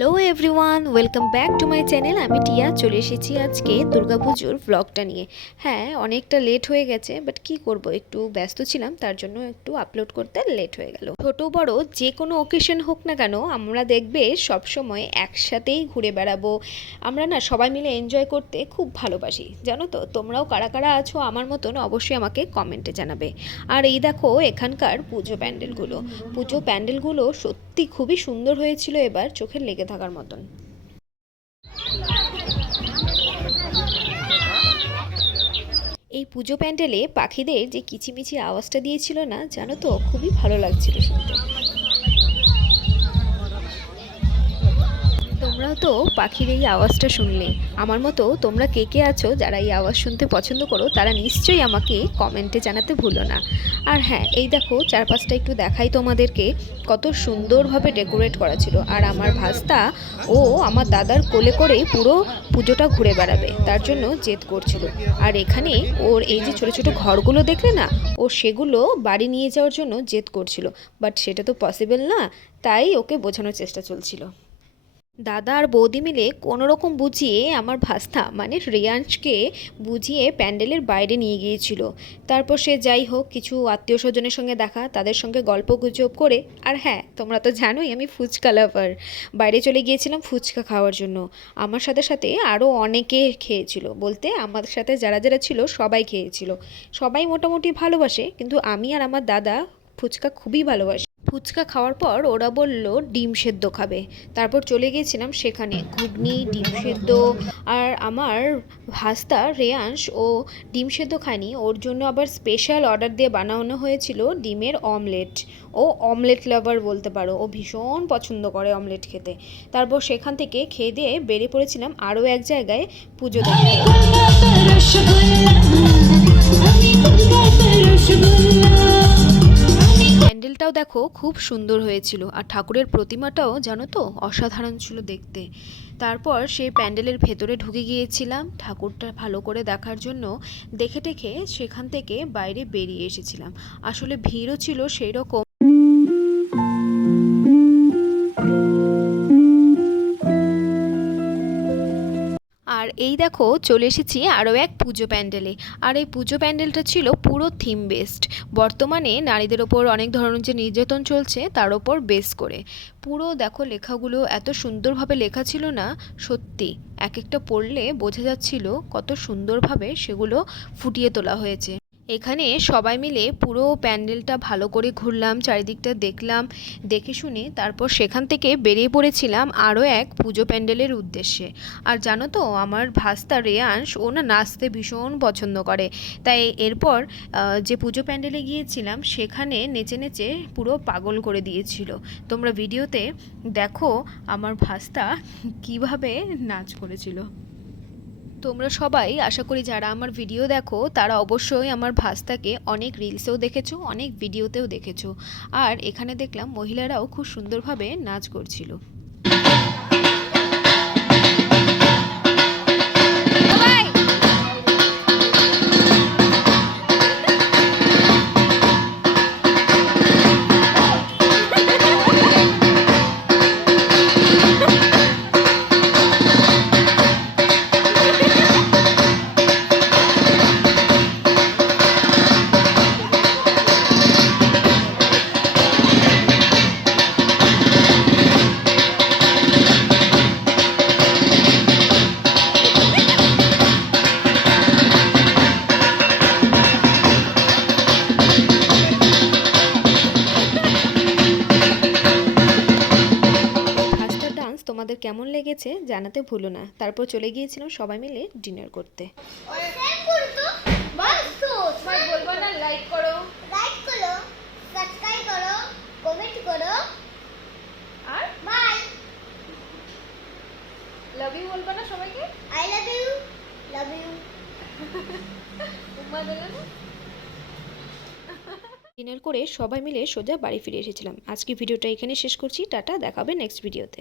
Hello everyone welcome back to my channel আমি টিয়া চলে এসেছি আজকে দুর্গাপুজোর ব্লগটা নিয়ে। হ্যাঁ অনেকটা লেট হয়ে গেছে বাট কি করব? একটু ব্যস্ত ছিলাম, তার জন্য একটু আপলোড করতে লেট হয়ে গেল। ছোট, বড়, যে কোনো ওকেশন হোক না কেন, আমরা দেখবে সব সময় একসাথেই ঘুরে বেড়াবো। আমরা না সবাই মিলে এনজয় করতে খুব ভালোবাসি, জানো তো? তোমরাও কারা কারা আছো আমার মতন অবশ্যই আমাকে কমেন্টে জানাবে। আর এই দেখো এখানকার পুজো প্যান্ডেলগুলো। পুজো প্যান্ডেলগুলো সত্যি খুবই সুন্দর হয়েছিল এবার, চোখে লেগে থাকার মতন। এই পুজো প্যান্ডেলে পাখিদের যে কিচিমিচি আওয়াজটা দিয়েছিল না, জানো তো, খুবই ভালো লাগছিল শুনতে। তোমরাও তো পাখির এই আওয়াজটা শুনলে। আমার মতো তোমরা কে কে আছো যারা এই আওয়াজ শুনতে পছন্দ করো, তারা নিশ্চয়ই আমাকে কমেন্টে জানাতে ভুলো না। আর হ্যাঁ এই দেখো চারপাশটা একটু দেখাই তোমাদেরকে, কত সুন্দরভাবে ডেকোরেট করা ছিল। আর আমার ভাস্তা, ও আমার দাদার কোলে করে পুরো পুজোটা ঘুরে বেড়াবে, তার জন্য জেদ করছিল। আর এখানে ওর এই যে ছোট ছোট ঘরগুলো দেখলে না, ও সেগুলো বাড়ি নিয়ে যাওয়ার জন্য জেদ করছিল। বাট সেটা তো পসিবল না, তাই ওকে বোঝানোর চেষ্টা চলছিল। দাদা আর বৌদি মিলে কোনো রকম বুঝিয়ে আমার ভাস্তা মানে রিয়াংশকে বুঝিয়ে প্যান্ডেলের বাইরে নিয়ে গিয়েছিল। তারপর সে যাই হোক, কিছু আত্মীয় স্বজনের সঙ্গে দেখা, তাদের সঙ্গে গল্প গুজব করে, আর হ্যাঁ তোমরা তো জানোই আমি ফুচকা লাভার বাইরে চলে গিয়েছিলাম ফুচকা খাওয়ার জন্য। আমার সাথে সাথে আরও অনেকে খেয়েছিল, বলতে আমার সাথে যারা যারা ছিল সবাই খেয়েছিল। সবাই মোটামুটি ভালোবাসে, কিন্তু আমি আর আমার দাদা ফুচকা খুবই ভালোবাসি। ফুচকা খাওয়ার পর ওরা বলল, ডিম সেদ্ধ খাবে। তারপর চলে গিয়েছিলাম সেখানে। ঘুগনি, ডিম সেদ্ধ আর আমার ভাস্তা, রেয়াংশ ও ডিম সেদ্ধ খায়নি ওর জন্য আবার স্পেশাল অর্ডার দিয়ে বানানো হয়েছিল ডিমের অমলেট ও অমলেট লাভার বলতে পারো। ও ভীষণ পছন্দ করে অমলেট খেতে। তারপর সেখান থেকে খেয়ে দিয়ে বেরিয়ে পড়েছিলাম আরও এক জায়গায় পুজো দেখতে। প্যান্ডেলটাও দেখো খুব সুন্দর হয়েছিল আর ঠাকুরের প্রতিমাটাও জানো তো অসাধারণ ছিল দেখতে। তারপর সেই প্যান্ডেলের ভেতরে ঢুকে গিয়েছিলাম, ঠাকুরটা ভালো করে দেখার জন্য দেখে টেখে সেখান থেকে বাইরে বেরিয়ে এসেছিলাম। আসলে ভিড়ও ছিল সেই রকম আর এই দেখো চলে এসেছি আরও এক পুজো প্যান্ডেলে। আর এই পুজো প্যান্ডেলটা ছিল পুরো থিম বেসড বর্তমানে নারীদের ওপর অনেক ধরনের যে নির্যাতন চলছে, তার ওপর বেস করে। পুরো দেখো লেখাগুলো এত সুন্দরভাবে লেখা ছিল না, সত্যি। এক একটা পড়লে বোঝা যাচ্ছিল কত সুন্দরভাবে সেগুলো ফুটিয়ে তোলা হয়েছে। এখানে সবাই মিলে পুরো প্যান্ডেলটা ভালো করে ঘুরলাম, চারিদিকটা দেখলাম, দেখে শুনে তারপর সেখান থেকে বেরিয়ে পড়েছিলাম আরও এক পুজো প্যান্ডেলের উদ্দেশ্যে। আর জানো তো, আমার ভাস্তা রেয়াংশ, ও না নাচতে ভীষণ পছন্দ করে। তাই এরপর যে পুজো প্যান্ডেলে গিয়েছিলাম, সেখানে নেচে নেচে পুরো পাগল করে দিয়েছিল। তোমরা ভিডিওতে দেখো আমার ভাস্তা কীভাবে নাচ করেছিল। তোমরা সবাই, আশা করি যারা আমার ভিডিও দেখো, তারা অবশ্যই আমার ভাস্তাকে অনেক রিলসেও দেখেছ, অনেক ভিডিওতেও দেখেছ। আর এখানে দেখলাম মহিলারাও খুব সুন্দরভাবে নাচ করছিল। কেমন লেগেছে জানাতে ভুলো না। তারপর চলে গিয়েছিলাম সবাই মিলে ডিনার করতে। ডিনার করে সবাই মিলে সোজা বাড়ি ফিরে এসেছিলাম। আজকে ভিডিওটা এখানে শেষ করছি। টাটা, দেখাবে নেক্সট ভিডিওতে